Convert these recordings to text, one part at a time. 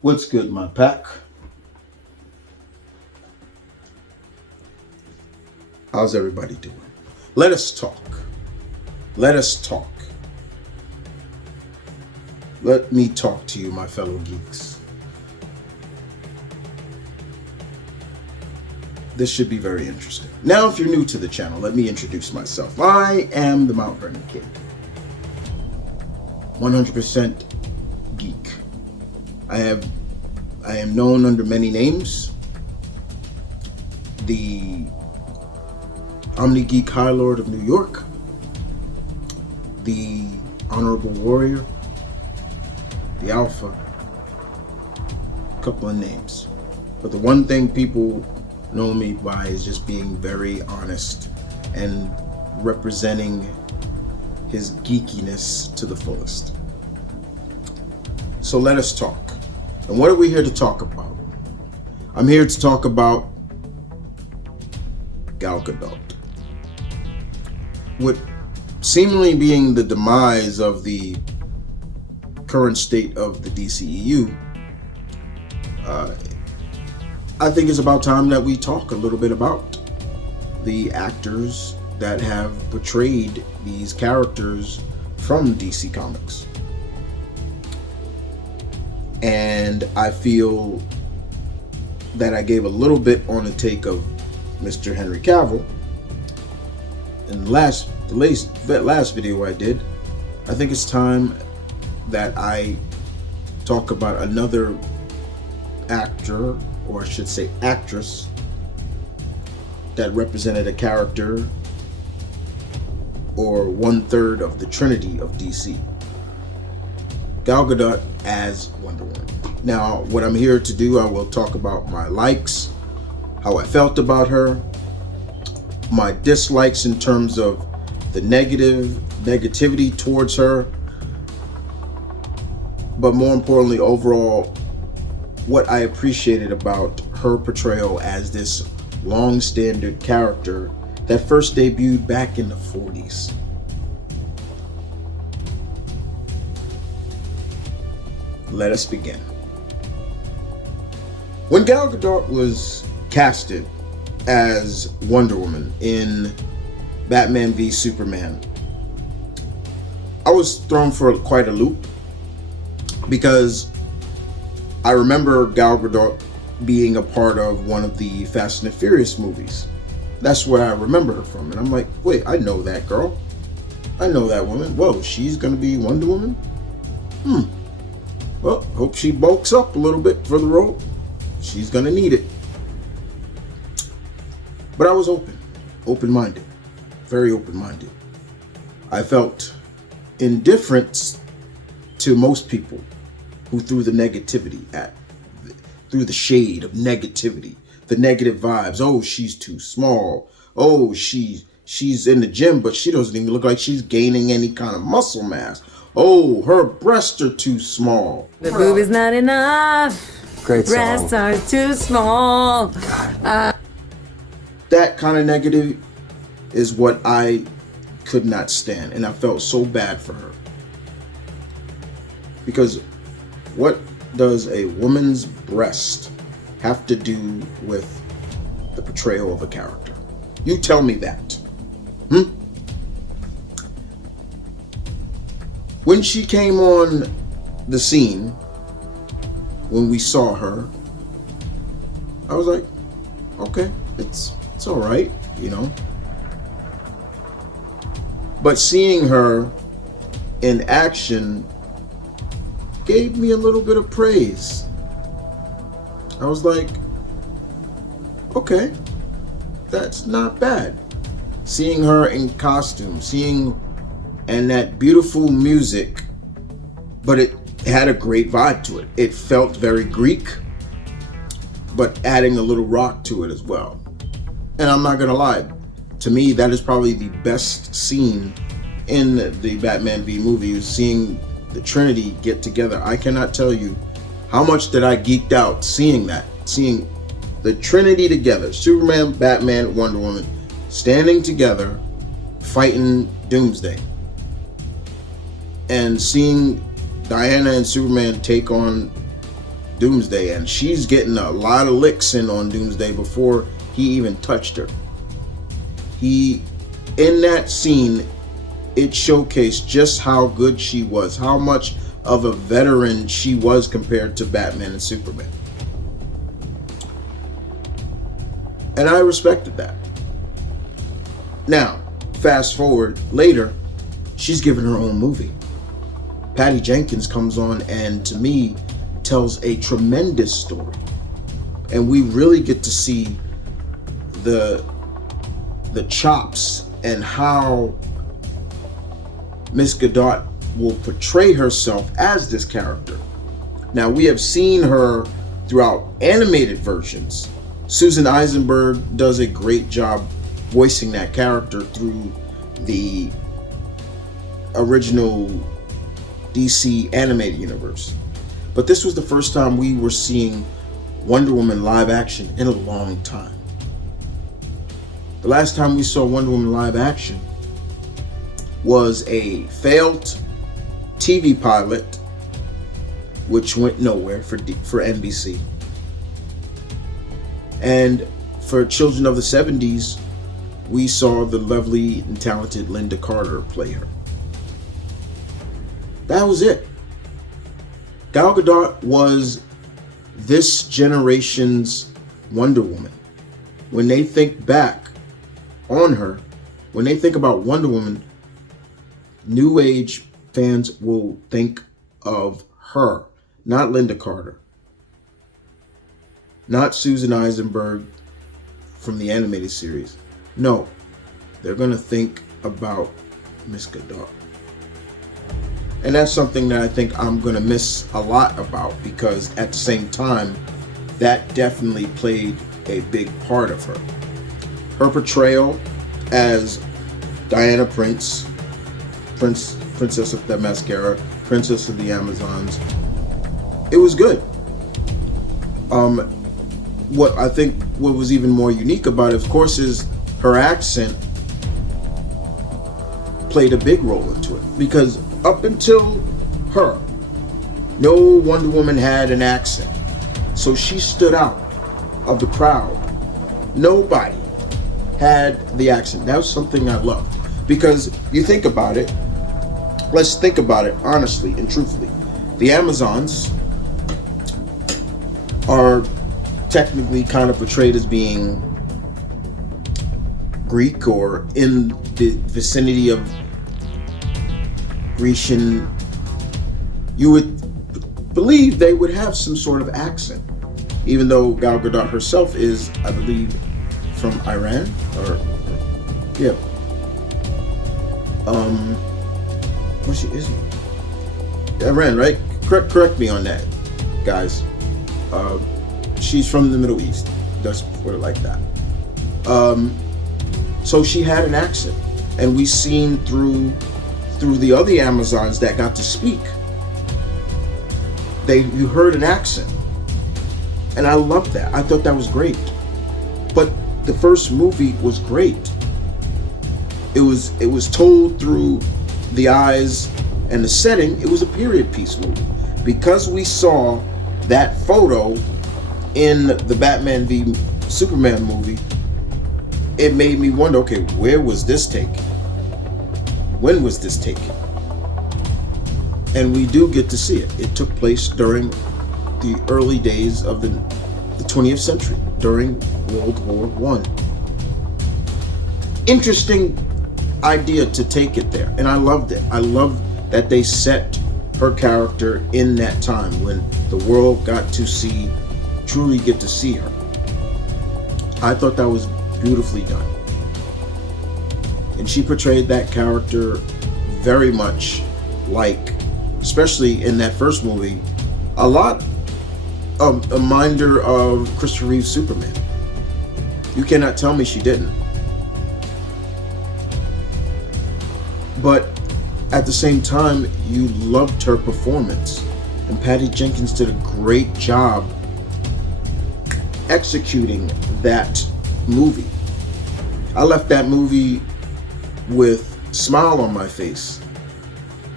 What's good, my pack? How's everybody doing? Let us talk. Let us talk. Let me talk to you, my fellow geeks. This should be very interesting. Now, if you're new to the channel, let me introduce myself. I am the TheMtVernonkid. 100% geek. I am known under many names. The Omni-Geek High Lord of New York, the Honorable Warrior, the Alpha, a couple of names. But the one thing people know me by is just being very honest and representing his geekiness to the fullest. So let us talk. And what are we here to talk about? I'm here to talk about Gal Gadot. With seemingly being the demise of the current state of the DCEU, I think it's about time that we talk a little bit about the actors that have portrayed these characters from DC Comics. And I feel that I gave a little bit on the take of Mr. Henry Cavill in the last video I did. I think it's time that I talk about another actor, or I should say actress, that represented a character or 1/3 of the Trinity of DC. Gal Gadot as Wonder Woman. Now, what I'm here to do, I will talk about my likes, how I felt about her, my dislikes in terms of the negativity towards her, but more importantly, overall, what I appreciated about her portrayal as this long-standing character that first debuted back in the 40s. Let us begin. When Gal Gadot was casted as Wonder Woman in Batman v Superman, I was thrown for quite a loop because I remember Gal Gadot being a part of one of the Fast and the Furious movies. That's where I remember her from. And I'm like, wait, I know that girl. I know that woman. Whoa, she's going to be Wonder Woman? Well, hope she bulks up a little bit for the role. She's going to need it. But I was open-minded, very open-minded. I felt indifference to most people who threw the negativity through the shade of negativity, the negative vibes. Oh, she's too small. Oh, she's in the gym, but she doesn't even look like she's gaining any kind of muscle mass. Oh, her breasts are too small. The boob is not enough. Great song. Breasts are too small. That kind of negative is what I could not stand, and I felt so bad for her. Because what does a woman's breast have to do with the portrayal of a character? You tell me that. When she came on the scene, when we saw her, I was like, okay, it's all right, you know. But seeing her in action gave me a little bit of praise. I was like, okay, that's not bad. Seeing her in costume, and that beautiful music, but it had a great vibe to it. It felt very Greek, but adding a little rock to it as well. And I'm not gonna lie, to me, that is probably the best scene in the Batman v movie, is seeing the Trinity get together. I cannot tell you how much that I geeked out seeing that, seeing the Trinity together, Superman, Batman, Wonder Woman, standing together, fighting Doomsday. And seeing Diana and Superman take on Doomsday, and she's getting a lot of licks in on Doomsday before he even touched her. In that scene, it showcased just how good she was, how much of a veteran she was compared to Batman and Superman. And I respected that. Now, fast forward later, she's given her own movie. Patty Jenkins comes on and, to me, tells a tremendous story. And we really get to see the chops and how Miss Gadot will portray herself as this character. Now, we have seen her throughout animated versions. Susan Eisenberg does a great job voicing that character through the original DC animated universe. But this was the first time we were seeing Wonder Woman live action in a long time. The last time we saw Wonder Woman live action was a failed TV pilot, which went nowhere for NBC. And for children of the 70s, we saw the lovely and talented Linda Carter play her. That was it. Gal Gadot was this generation's Wonder Woman. When they think back on her, when they think about Wonder Woman, New Age fans will think of her, not Linda Carter, not Susan Eisenberg from the animated series. No, they're going to think about Miss Gadot. And that's something that I think I'm going to miss a lot about, because at the same time, that definitely played a big part of her. Her portrayal as Diana Prince, Princess of Themyscira, Princess of the Amazons, it was good. What was even more unique about it, of course, is her accent played a big role into it, because up until her, no Wonder Woman had an accent. So she stood out of the crowd. Nobody had the accent. That was something I loved, because you think about it, let's think about it honestly and truthfully. The Amazons are technically kind of portrayed as being Greek or in the vicinity of Grecian. You would believe they would have some sort of accent, even though Gal Gadot herself is, I believe, from Iran, or yeah. What she is? Iran, right? Correct me on that, guys. She's from the Middle East. Let's put it like that. So she had an accent, and we seen through the other Amazons that got to speak, you heard an accent, and I loved that. I thought that was great. But the first movie was great. It was told through the eyes and the setting. It was a period piece movie, because we saw that photo in the Batman v Superman movie. It made me wonder, okay, where was this taken? When was this taken? And we do get to see it. It took place during the early days of the 20th century, during World War I. Interesting idea to take it there, and I loved it. I loved that they set her character in that time when the world got to truly get to see her. I thought that was beautifully done. And she portrayed that character very much like, especially in that first movie, a lot of a reminder of Christopher Reeve's Superman. You cannot tell me she didn't. But at the same time, you loved her performance. And Patty Jenkins did a great job executing that movie. I left that movie with a smile on my face,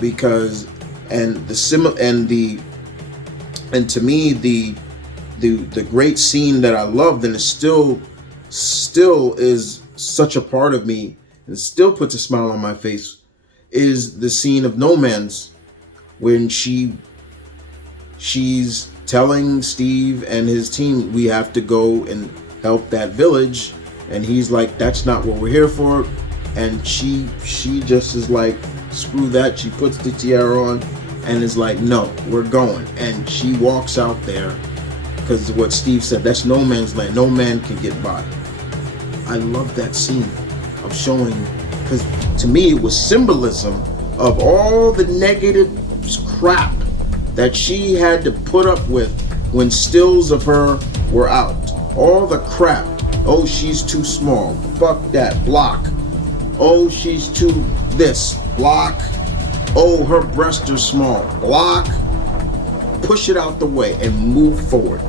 because the And to me, the great scene that I loved, and it still is such a part of me, and still puts a smile on my face, is the scene of No Man's, when she's telling Steve and his team, we have to go and help that village, and he's like, that's not what we're here for. And she just is like, screw that. She puts the tiara on and is like, no, we're going. And she walks out there, because what Steve said, that's no man's land. No man can get by. I love that scene of showing, because to me it was symbolism of all the negative crap that she had to put up with when stills of her were out. All the crap. Oh, she's too small. Fuck that. Block. Oh, she's too this. Block. Oh, her breasts are small. Block. Push it out the way and move forward.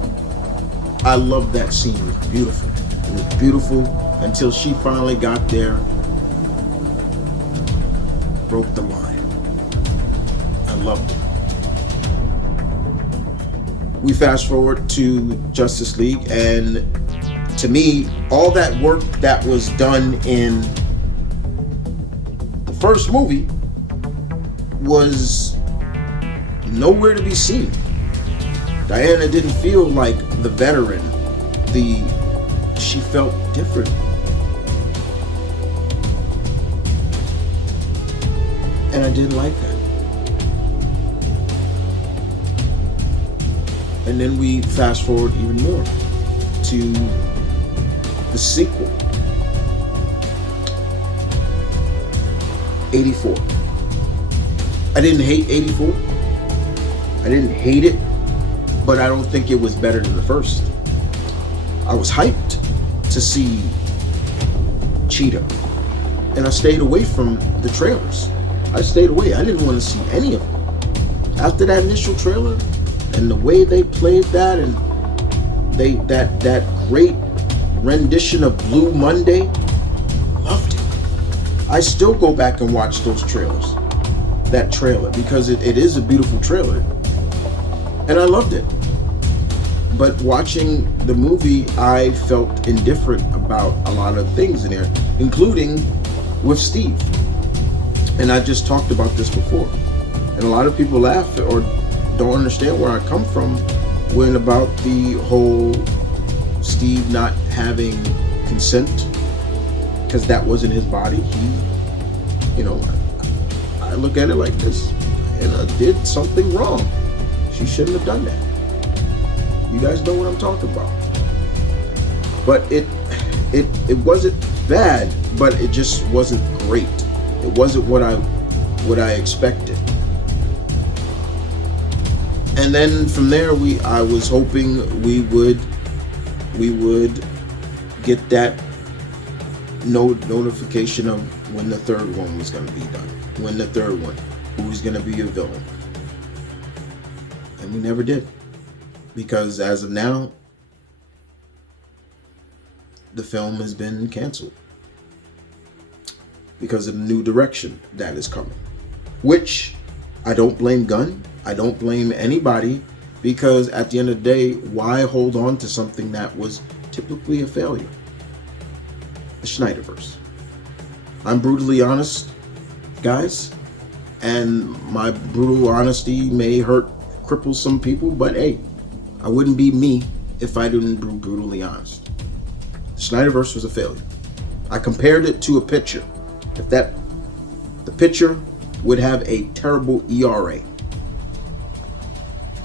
I love that scene. It was beautiful. It was beautiful until she finally got there, broke the line. I loved it. We fast forward to Justice League, and to me, all that work that was done in the first movie was nowhere to be seen. Diana didn't feel like the veteran. She felt different. And I didn't like that. And then we fast forward even more to the sequel, 84. I didn't hate 84. I didn't hate it, but I don't think it was better than the first. I was hyped to see Cheetah, and I stayed away from the trailers. I stayed away. I didn't want to see any of them. After that initial trailer, and the way they played that, and that great rendition of Blue Monday, loved it. I still go back and watch those trailers, that trailer, because it is a beautiful trailer, and I loved it. But watching the movie, I felt indifferent about a lot of things in there, including with Steve. And I just talked about this before, and a lot of people laugh or don't understand where I come from when about the whole Steve not having consent, because that wasn't his body. I look at it like this, and I did something wrong. She shouldn't have done that. You guys know what I'm talking about. But it wasn't bad, but it just wasn't great. It wasn't what I expected. And then from there, I was hoping we would get that notification of when the third one was going to be done. When the third one, who was going to be a villain. And we never did. Because as of now, the film has been canceled. Because of the new direction that is coming. Which, I don't blame Gunn. I don't blame anybody, because at the end of the day, why hold on to something that was typically a failure? The Snyderverse. I'm brutally honest, guys, and my brutal honesty may cripple some people, but hey, I wouldn't be me if I didn't be brutally honest. The Snyderverse was a failure. I compared it to a pitcher. The pitcher would have a terrible ERA.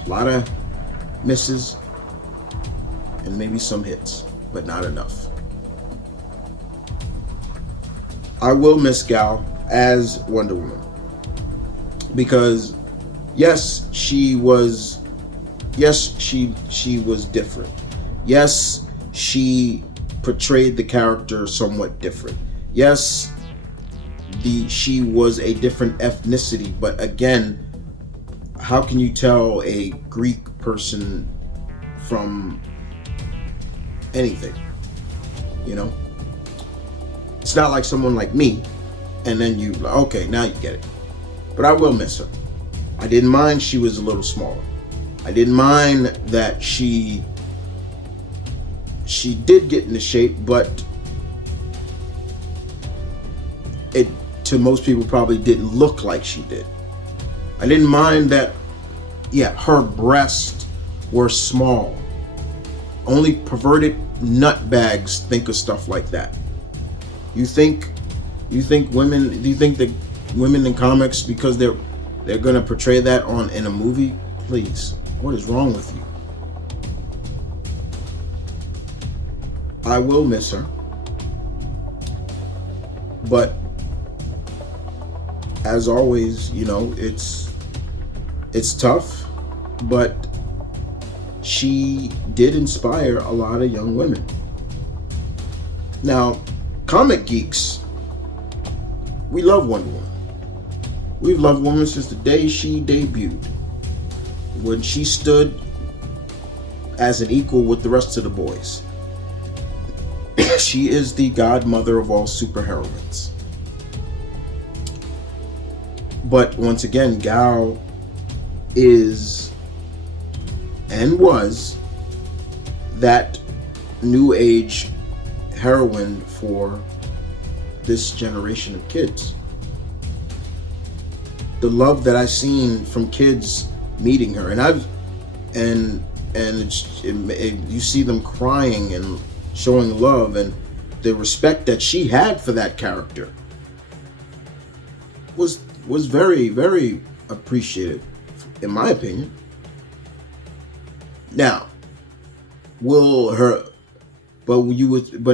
A lot of misses and maybe some hits, but not enough. I will miss Gal as Wonder Woman, because yes, she was different. Yes, she portrayed the character somewhat different. Yes, she was a different ethnicity, but again, how can you tell a Greek person from anything? It's not like someone like me, and then okay, now you get it. But I will miss her. I didn't mind she was a little smaller. I didn't mind that she did get into shape, but it, to most people, probably didn't look like she did. I didn't mind that, yeah, her breasts were small. Only perverted nutbags think of stuff like that. You think women? Do you think that women in comics, because they're gonna portray that in a movie? Please, what is wrong with you? I will miss her, but as always, it's tough, but she did inspire a lot of young women. Now, comic geeks, we love Wonder Woman. We've loved Woman since the day she debuted, when she stood as an equal with the rest of the boys. She is the godmother of all superheroines. But once again, Gal is and was that new age heroine for this generation of kids. The love that I've seen from kids meeting her, and you see them crying and showing love, and the respect that she had for that character was very, very appreciated, in my opinion. Now, but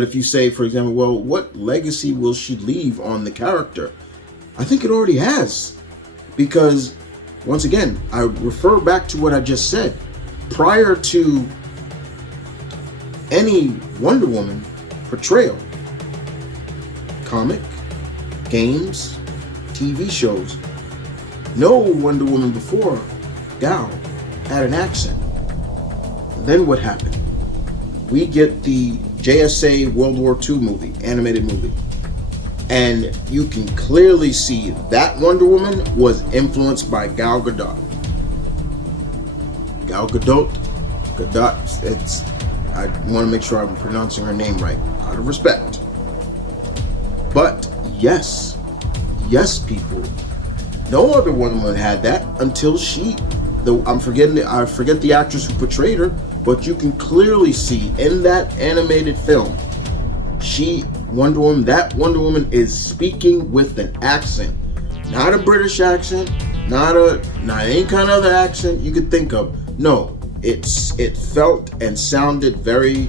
if you say, for example, well, what legacy will she leave on the character? I think it already has, because once again, I refer back to what I just said. Prior to any Wonder Woman portrayal, comic, games, TV shows, no Wonder Woman before Gal had an accent. Then what happened? We get the JSA World War II movie, animated movie, and you can clearly see that Wonder Woman was influenced by Gal Gadot. Gal Gadot, I want to make sure I'm pronouncing her name right, out of respect. But yes, people, no other woman had that until I forget the actress who portrayed her, but you can clearly see in that animated film, that Wonder Woman is speaking with an accent, not a British accent, not any kind of other accent you could think of. No, it felt and sounded very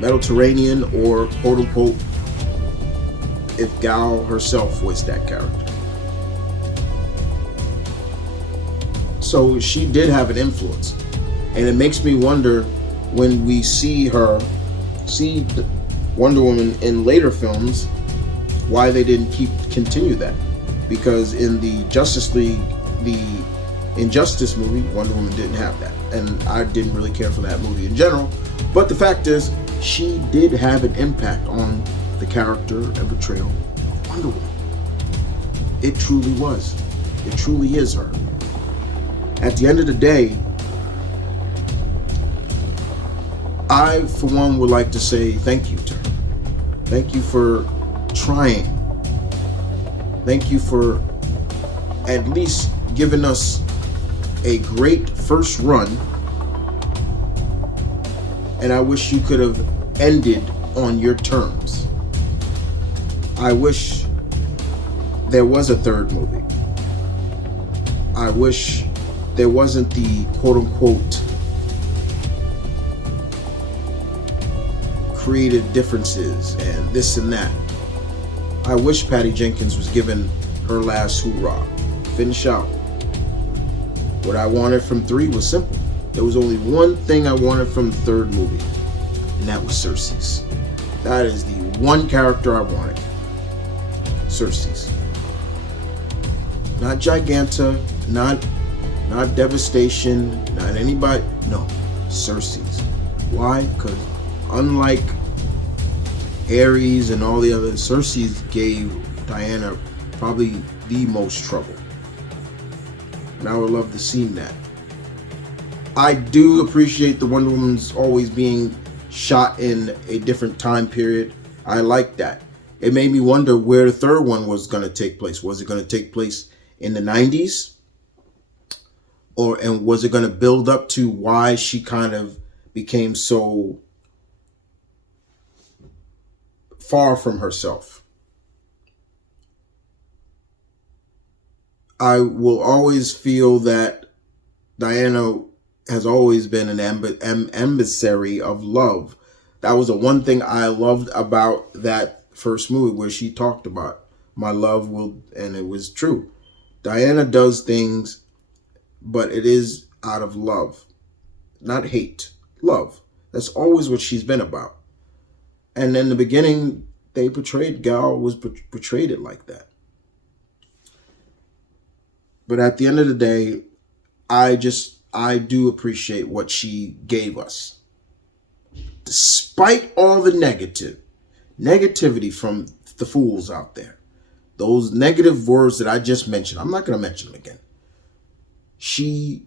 Mediterranean, or quote unquote, if Gal herself voiced that character. So she did have an influence, and it makes me wonder when we see Wonder Woman in later films, why they didn't continue that. Because in the Justice League, the Injustice movie, Wonder Woman didn't have that, and I didn't really care for that movie in general. But the fact is, she did have an impact on the character and portrayal of Wonder Woman. It truly was. It truly is her. At the end of the day, I, for one, would like to say thank you to her. Thank you for trying. Thank you for at least giving us a great first run. And I wish you could have ended on your terms. I wish there was a third movie. I wish there wasn't the quote-unquote creative differences and this and that. I wish Patty Jenkins was given her last hoorah. Finish out. What I wanted from 3 was simple. There was only one thing I wanted from the third movie, and that was Cersei's. That is the one character I wanted. Cersei's. Not Giganta, not Devastation, not anybody. No, Cersei's. Why? Because unlike Ares and all the others, Cersei's gave Diana probably the most trouble. And I would love to see that. I do appreciate the Wonder Woman's always being shot in a different time period. I like that. It made me wonder where the third one was going to take place. Was it going to take place in the 90s? And was it going to build up to why she kind of became so far from herself? I will always feel that Diana has always been an emissary of love. That was the one thing I loved about that first movie, where she talked about my love will, and it was true. Diana does things, but it is out of love, not hate. Love. That's always what she's been about. And in the beginning, they portrayed portrayed it like that. But at the end of the day, I do appreciate what she gave us. Despite all the negativity from the fools out there, those negative words that I just mentioned, I'm not going to mention them again. She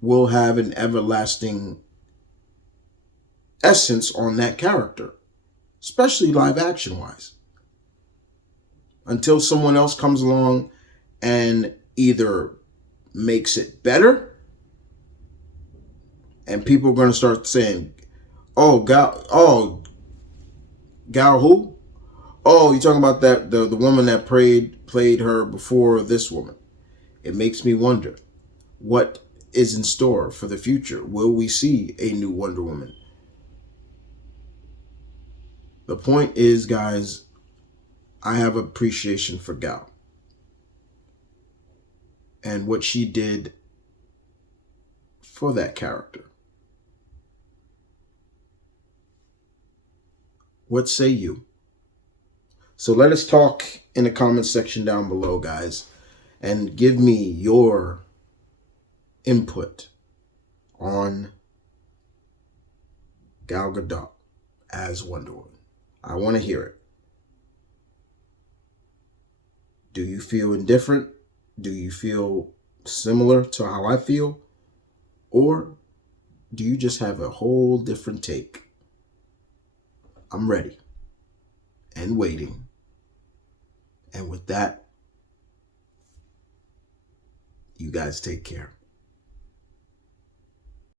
will have an everlasting essence on that character, especially live action wise. Until someone else comes along and either makes it better, and people are going to start saying, Gal who? Oh, you're talking about that the woman that played her before this woman. It makes me wonder what is in store for the future. Will we see a new Wonder Woman? The point is, guys, I have appreciation for Gal and what she did for that character. What say you? So let us talk in the comments section down below, guys, and give me your input on Gal Gadot as Wonder Woman. I want to hear it. Do you feel indifferent? Do you feel similar to how I feel? Or do you just have a whole different take? I'm ready and waiting. And with that, you guys take care.